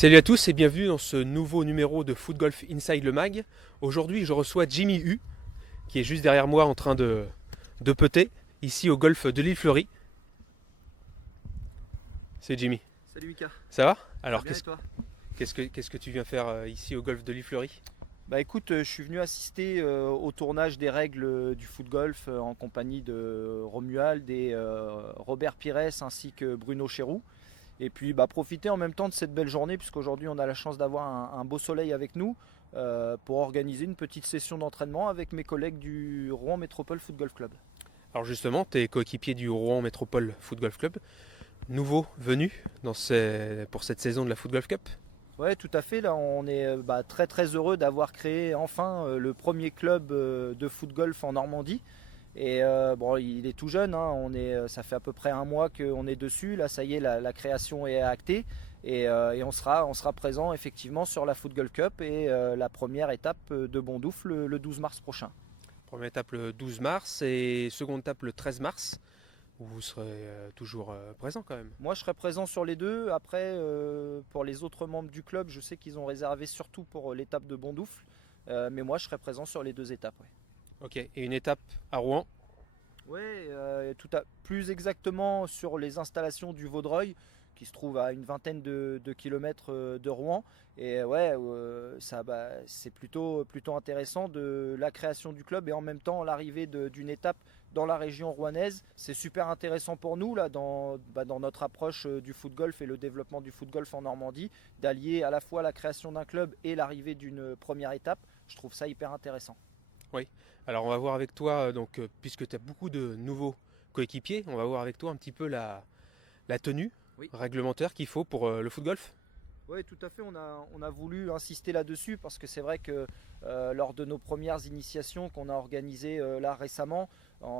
Salut à tous et bienvenue dans ce nouveau numéro de Foot Golf Inside le Mag. Aujourd'hui je reçois Jimmy Hu qui est juste derrière moi en train de putter ici au golf de l'île Fleury. C'est Jimmy. Salut Mika. Ça va? Ça Alors va bien et toi? qu'est-ce que tu viens faire ici au golf de l'île Fleury? Bah écoute, je suis venu assister au tournage des règles du foot golf en compagnie de Romuald et Robert Pires ainsi que Bruno Chéroux. Et puis bah, profiter en même temps de cette belle journée puisqu'aujourd'hui on a la chance d'avoir un beau soleil avec nous pour organiser une petite session d'entraînement avec mes collègues du Rouen Métropole Foot Golf Club. Alors justement, tu es coéquipier du Rouen Métropole Foot Golf Club, nouveau venu pour cette saison de la Foot Golf Cup. Ouais, tout à fait. Là, on est très très heureux d'avoir créé enfin le premier club de foot golf en Normandie. Et bon, il est tout jeune, hein. Ça fait à peu près un mois qu'on est dessus. Là, ça y est, la création est actée. Et on sera présent effectivement sur la Foot Golf Cup et la première étape de Bondoufle le 12 mars prochain. Première étape le 12 mars et seconde étape le 13 mars, où vous serez toujours présent quand même. Moi, je serai présent sur les deux. Après, pour les autres membres du club, je sais qu'ils ont réservé surtout pour l'étape de Bondoufle. Mais moi, je serai présent sur les deux étapes. Ouais. Ok, et une étape à Rouen. Ouais, plus exactement sur les installations du Vaudreuil, qui se trouve à une vingtaine de kilomètres de Rouen. Et ouais, c'est plutôt intéressant de la création du club et en même temps l'arrivée d'une étape dans la région rouennaise. C'est super intéressant pour nous là, dans notre approche du foot golf et le développement du foot golf en Normandie, d'allier à la fois la création d'un club et l'arrivée d'une première étape. Je trouve ça hyper intéressant. Oui, alors on va voir avec toi, puisque tu as beaucoup de nouveaux coéquipiers, on va voir avec toi un petit peu la tenue Oui. réglementaire qu'il faut pour le foot golf. Oui, tout à fait. On a voulu insister là-dessus parce que c'est vrai que lors de nos premières initiations qu'on a organisées là récemment,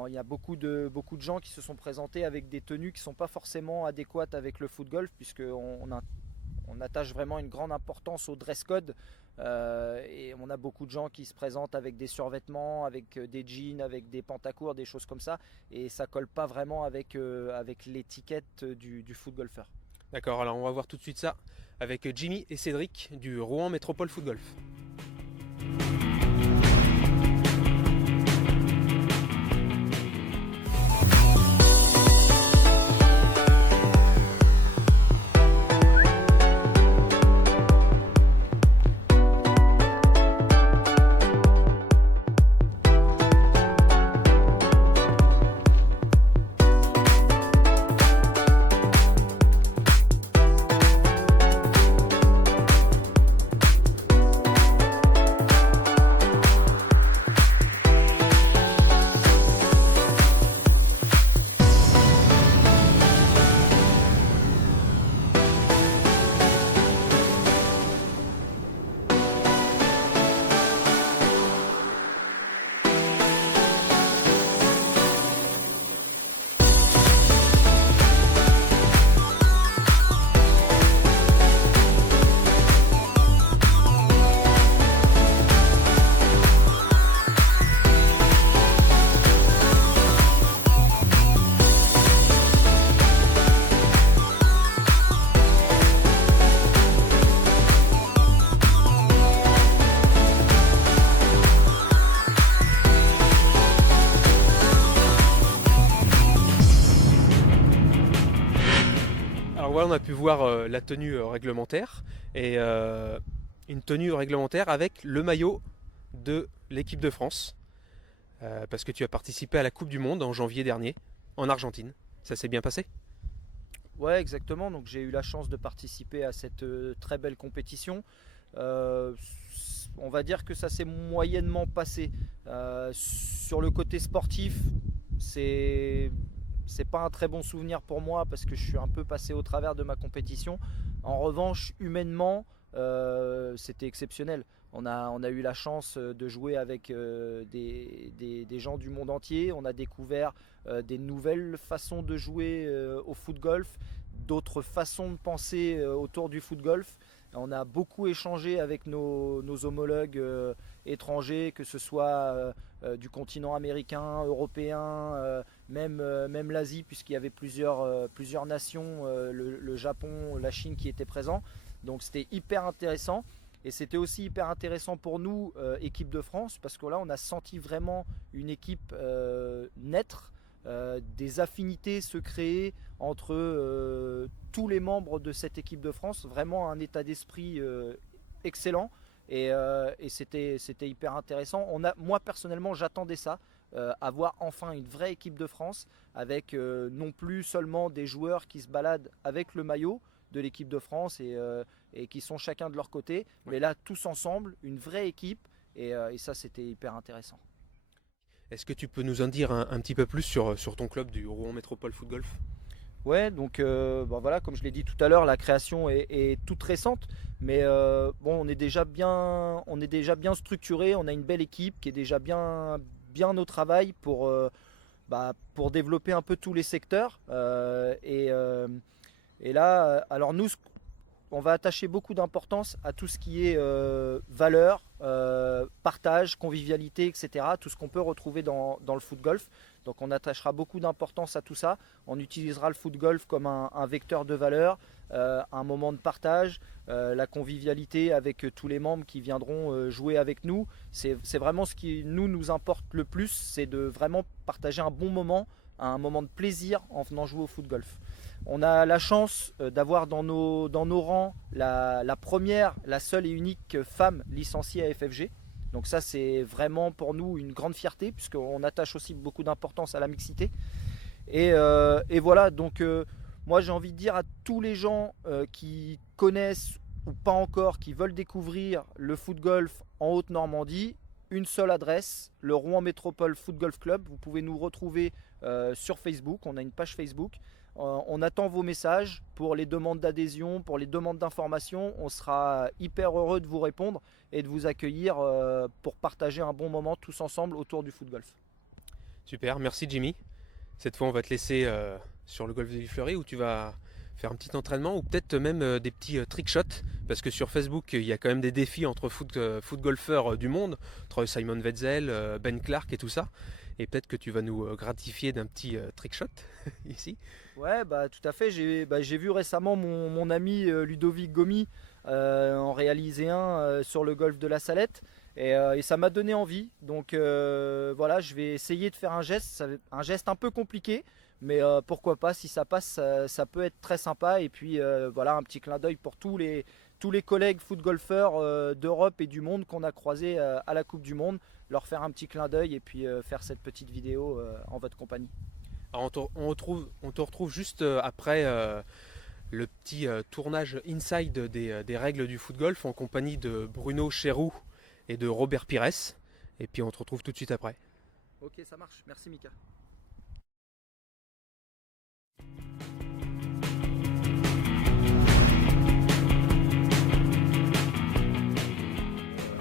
il y a beaucoup de gens qui se sont présentés avec des tenues qui ne sont pas forcément adéquates avec le foot golf, puisqu'on attache vraiment une grande importance au dress code. Et on a beaucoup de gens qui se présentent avec des survêtements, avec des jeans, avec des pantacourts, des choses comme ça. Et ça colle pas vraiment avec l'étiquette du foot golfeur. D'accord, alors on va voir tout de suite ça avec Jimmy et Cédric du Rouen Métropole Foot Golf. Alors voilà, on a pu voir la tenue réglementaire et une tenue réglementaire avec le maillot de l'équipe de France parce que tu as participé à la Coupe du Monde en janvier dernier en Argentine. Ça s'est bien passé? Ouais, exactement. Donc j'ai eu la chance de participer à cette très belle compétition. Euh, on va dire que ça s'est moyennement passé. Sur le côté sportif, c'est c'est pas un très bon souvenir pour moi parce que je suis un peu passé au travers de ma compétition. En revanche, humainement, c'était exceptionnel. On a eu la chance de jouer avec des gens du monde entier. On a découvert des nouvelles façons de jouer au foot golf, d'autres façons de penser autour du foot golf. On a beaucoup échangé avec nos homologues étrangers, que ce soit du continent américain, européen, même l'Asie, puisqu'il y avait plusieurs nations, le Japon, la Chine qui étaient présents. Donc c'était hyper intéressant. Et c'était aussi hyper intéressant pour nous, équipe de France, parce que là on a senti vraiment une équipe naître, des affinités se créer entre tous les membres de cette équipe de France, vraiment un état d'esprit excellent. Et c'était hyper intéressant. Moi personnellement j'attendais ça, avoir enfin une vraie équipe de France avec non plus seulement des joueurs qui se baladent avec le maillot de l'équipe de France et qui sont chacun de leur côté, mais là tous ensemble, une vraie équipe, et ça c'était hyper intéressant. Est-ce que tu peux nous en dire un petit peu plus sur ton club du Rouen Métropole Foot Golf? Ouais, donc voilà, comme je l'ai dit tout à l'heure, la création est toute récente, mais bon, on est déjà bien structuré, on a une belle équipe qui est déjà bien au travail pour développer un peu tous les secteurs. Et là, alors nous, on va attacher beaucoup d'importance à tout ce qui est valeur, partage, convivialité, etc. Tout ce qu'on peut retrouver dans le foot golf. Donc on attachera beaucoup d'importance à tout ça. On utilisera le foot golf comme un vecteur de valeur, un moment de partage, la convivialité avec tous les membres qui viendront jouer avec nous. C'est vraiment ce qui nous importe le plus, c'est de vraiment partager un bon moment, un moment de plaisir en venant jouer au foot golf. On a la chance d'avoir dans nos rangs la première, la seule et unique femme licenciée à FFG. Donc ça c'est vraiment pour nous une grande fierté, puisqu'on attache aussi beaucoup d'importance à la mixité. Et voilà, donc moi j'ai envie de dire à tous les gens qui connaissent ou pas encore, qui veulent découvrir le foot golf en Haute-Normandie, une seule adresse, le Rouen Métropole Foot Golf Club. Vous pouvez nous retrouver sur Facebook, on a une page Facebook. On attend vos messages pour les demandes d'adhésion, pour les demandes d'information. On sera hyper heureux de vous répondre et de vous accueillir pour partager un bon moment tous ensemble autour du foot golf. Super, merci Jimmy. Cette fois on va te laisser sur le golf de Villefleury où tu vas faire un petit entraînement ou peut-être même des petits trick shots, parce que sur Facebook il y a quand même des défis entre foot golfeurs du monde, entre Simon Wetzel, Ben Clark et tout ça. Et peut-être que tu vas nous gratifier d'un petit trick shot ici. Ouais, bah tout à fait. J'ai vu récemment mon ami Ludovic Gomi en réaliser un sur le golf de la Salette. Et ça m'a donné envie. Donc voilà, je vais essayer de faire un geste un peu compliqué. Mais pourquoi pas, si ça passe, ça peut être très sympa. Et puis voilà, un petit clin d'œil pour tous les collègues foot golfeurs d'Europe et du monde qu'on a croisés à la Coupe du Monde. Leur faire un petit clin d'œil et puis faire cette petite vidéo en votre compagnie. Alors on te retrouve juste après le petit tournage inside des règles du foot golf en compagnie de Bruno Chéroux et de Robert Pires. Et puis on te retrouve tout de suite après. Ok, ça marche. Merci Mika.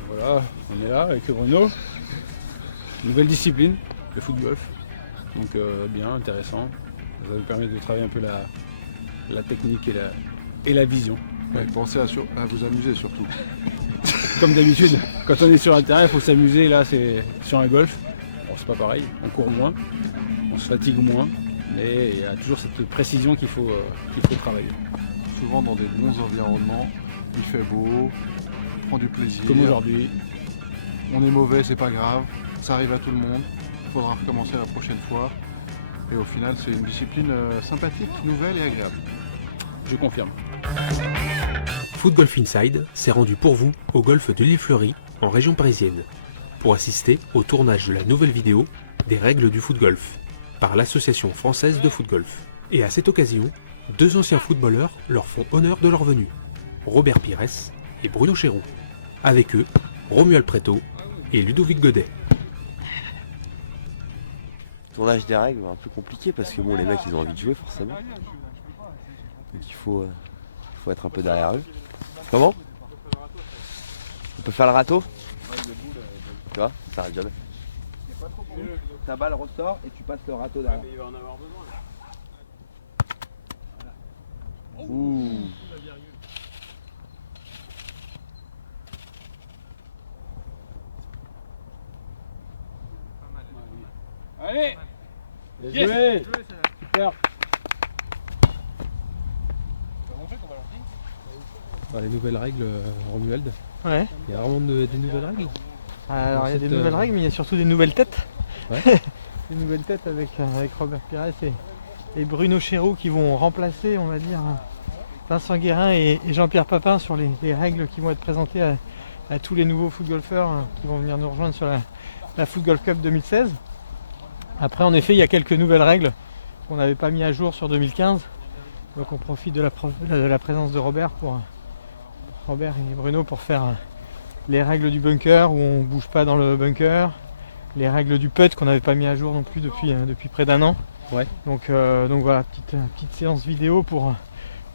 Voilà, on est là avec Bruno. Nouvelle discipline, le foot golf. Donc bien, intéressant. Ça nous permet de travailler un peu la technique et la vision. Ouais, pensez à vous amuser surtout. Comme d'habitude, quand on est sur un terrain, il faut s'amuser. Là, c'est sur un golf. Bon, c'est pas pareil, on court moins, on se fatigue moins, mais il y a toujours cette précision qu'il faut travailler. Souvent dans des bons environnements, il fait beau, on prend du plaisir. Comme aujourd'hui. On est mauvais, c'est pas grave, ça arrive à tout le monde. Il faudra recommencer la prochaine fois. Et au final, c'est une discipline sympathique, nouvelle et agréable. Je confirme. Foot Golf Inside s'est rendu pour vous au golf de Villefleury, en région parisienne, pour assister au tournage de la nouvelle vidéo des règles du foot golf, par l'Association française de foot golf. Et à cette occasion, deux anciens footballeurs leur font honneur de leur venue, Robert Pires et Bruno Chéroux. Avec eux, Romuald Préto et Ludovic Godet. Tournage des règles, un peu compliqué parce que bon, les mecs ils ont envie de jouer forcément. Donc il faut être un peu derrière eux. Comment? On peut faire le râteau? Tu vois, ça arrête jamais. Ta balle ressort et tu passes le râteau derrière. Ouh. Allez, bien joué. Super. Les nouvelles règles, Romuald. Ouais. Il y a vraiment des nouvelles règles. Alors il y a des cette, nouvelles règles, mais il y a surtout des nouvelles têtes. Ouais. Des nouvelles têtes avec Robert Pires et Bruno Chéreau qui vont remplacer, on va dire, Vincent Guérin et Jean-Pierre Papin sur les règles qui vont être présentées à tous les nouveaux footgolfeurs qui vont venir nous rejoindre sur la Footgolf Cup 2016. Après, en effet, il y a quelques nouvelles règles qu'on n'avait pas mis à jour sur 2015. Donc on profite de la présence de Robert et Bruno pour faire les règles du bunker où on ne bouge pas dans le bunker, les règles du putt qu'on n'avait pas mis à jour non plus depuis près d'un an. Ouais. Donc voilà, petite séance vidéo pour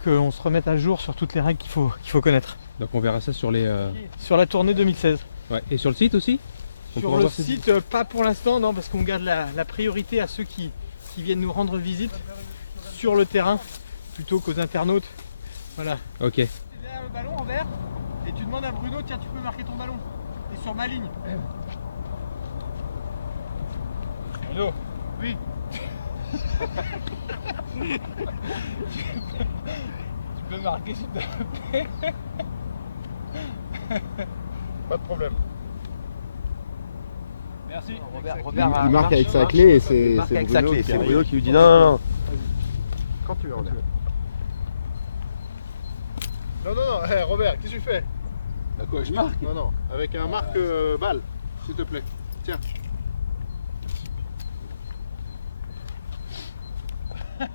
qu'on se remette à jour sur toutes les règles qu'il faut connaître. Donc on verra ça sur les... Sur la tournée 2016. Ouais. Et sur le site aussi? On Sur pourra le voir ces- site, pas pour l'instant, non, parce qu'on garde la priorité à ceux qui viennent nous rendre visite sur le terrain plutôt qu'aux internautes. Voilà. Ok. Tu derrière le ballon en vert et tu demandes à Bruno, tiens, tu peux marquer ton ballon. T'es sur ma ligne. Bruno. Oui. Tu peux marquer s'il te plaît. Pas de problème. Merci. Il marque avec sa clé et c'est Bruno qui C'est arrive. Bruno qui lui dit non. Quand tu veux, Robert. Non, Robert, qu'est-ce que tu fais? À quoi je marque? Non, avec un marque balle, s'il te plaît. Tiens. Bien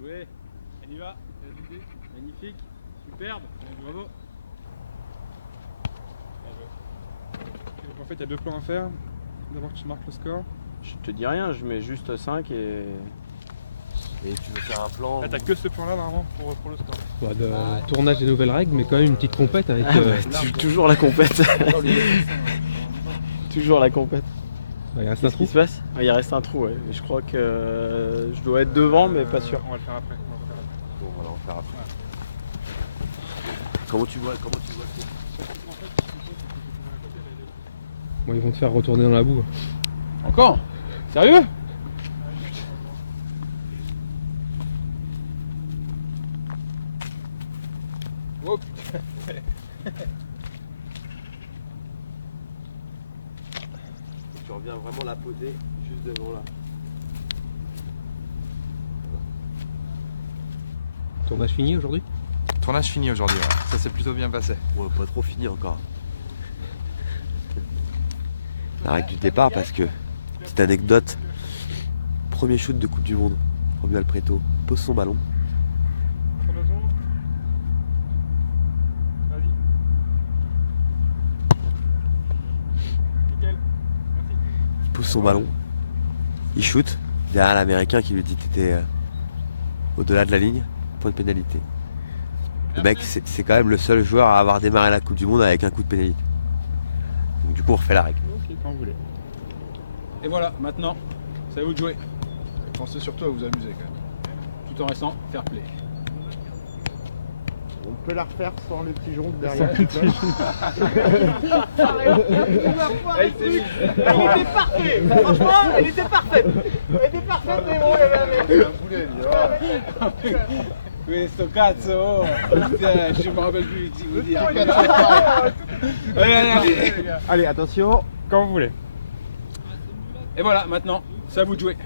joué. Elle y va. Magnifique. Superbe. Bravo. Donc en fait, il y a 2 plans à faire. D'abord, tu marques le score. Je te dis rien, je mets juste 5 et... Et tu veux faire un plan. Là, t'as que ce plan-là normalement pour le score. Tournage des nouvelles règles, mais quand même une petite compète avec... Toujours la compète. Toujours la compète. Il reste un Qu'est-ce trou. qui se passe? Il reste un trou, ouais. Et je crois que je dois être devant, mais pas sûr. On va le faire après. Bon, voilà, on va faire après. Comment tu vois le truc? Bon, ils vont te faire retourner dans la boue. Encore? Sérieux? Tu reviens vraiment la poser juste devant là. Tournage fini aujourd'hui? Tournage fini aujourd'hui, ouais. Ça s'est plutôt bien passé. Ouais, pas trop fini encore. La règle du départ parce que, petite anecdote, premier shoot de Coupe du Monde, Romuald Preto pose son ballon. Il pose son ballon, il shoot, derrière l'américain qui lui dit t'étais au-delà de la ligne, point de pénalité. Le mec, c'est quand même le seul joueur à avoir démarré la Coupe du Monde avec un coup de pénalité. Donc du coup on refait la règle. Ok, quand vous voulez. Et voilà, maintenant, c'est à vous de jouer. Pensez surtout à vous amuser quand même. Tout en restant fair play. On peut la refaire sans les petits joncs derrière. Il était parfait. Franchement, elle était parfaite. Elle était parfaite, mais bon, il y avait Un boulet, il dit, ah. Questo cazzo! Putain, je me rappelle plus vous dire. Allez, attention, quand vous voulez. Et voilà, maintenant, c'est à vous de jouer.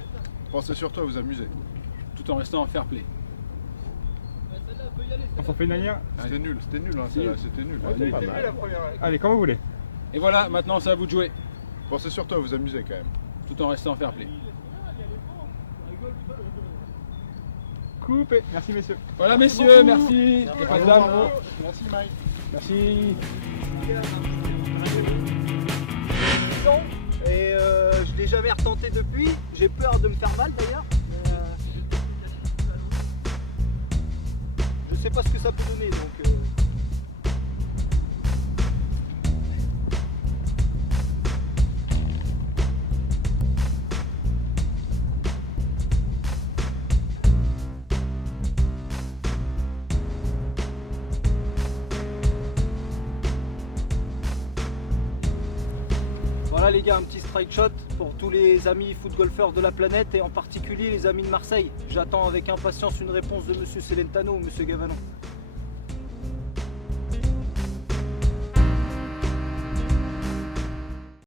Pensez surtout à vous amuser. Tout en restant fair play. On s'en fait une dernière. C'était nul, hein, celle-là, c'était nul. Ouais, Pas t'as mal. été Allez, quand vous voulez. Et voilà, maintenant, c'est à vous de jouer. Pensez surtout à vous amuser quand même. Tout en restant fair play. Coupé. Merci messieurs. Voilà, messieurs, merci. Et pas de dame. Merci Mike. Merci. Et je l'ai jamais retenté depuis. J'ai peur de me faire mal d'ailleurs. Mais, je sais pas ce que ça peut donner donc. les gars, un petit strike shot pour tous les amis foot golfeurs de la planète et en particulier les amis de Marseille. J'attends avec impatience une réponse de Monsieur Celentano ou Monsieur Gavanon.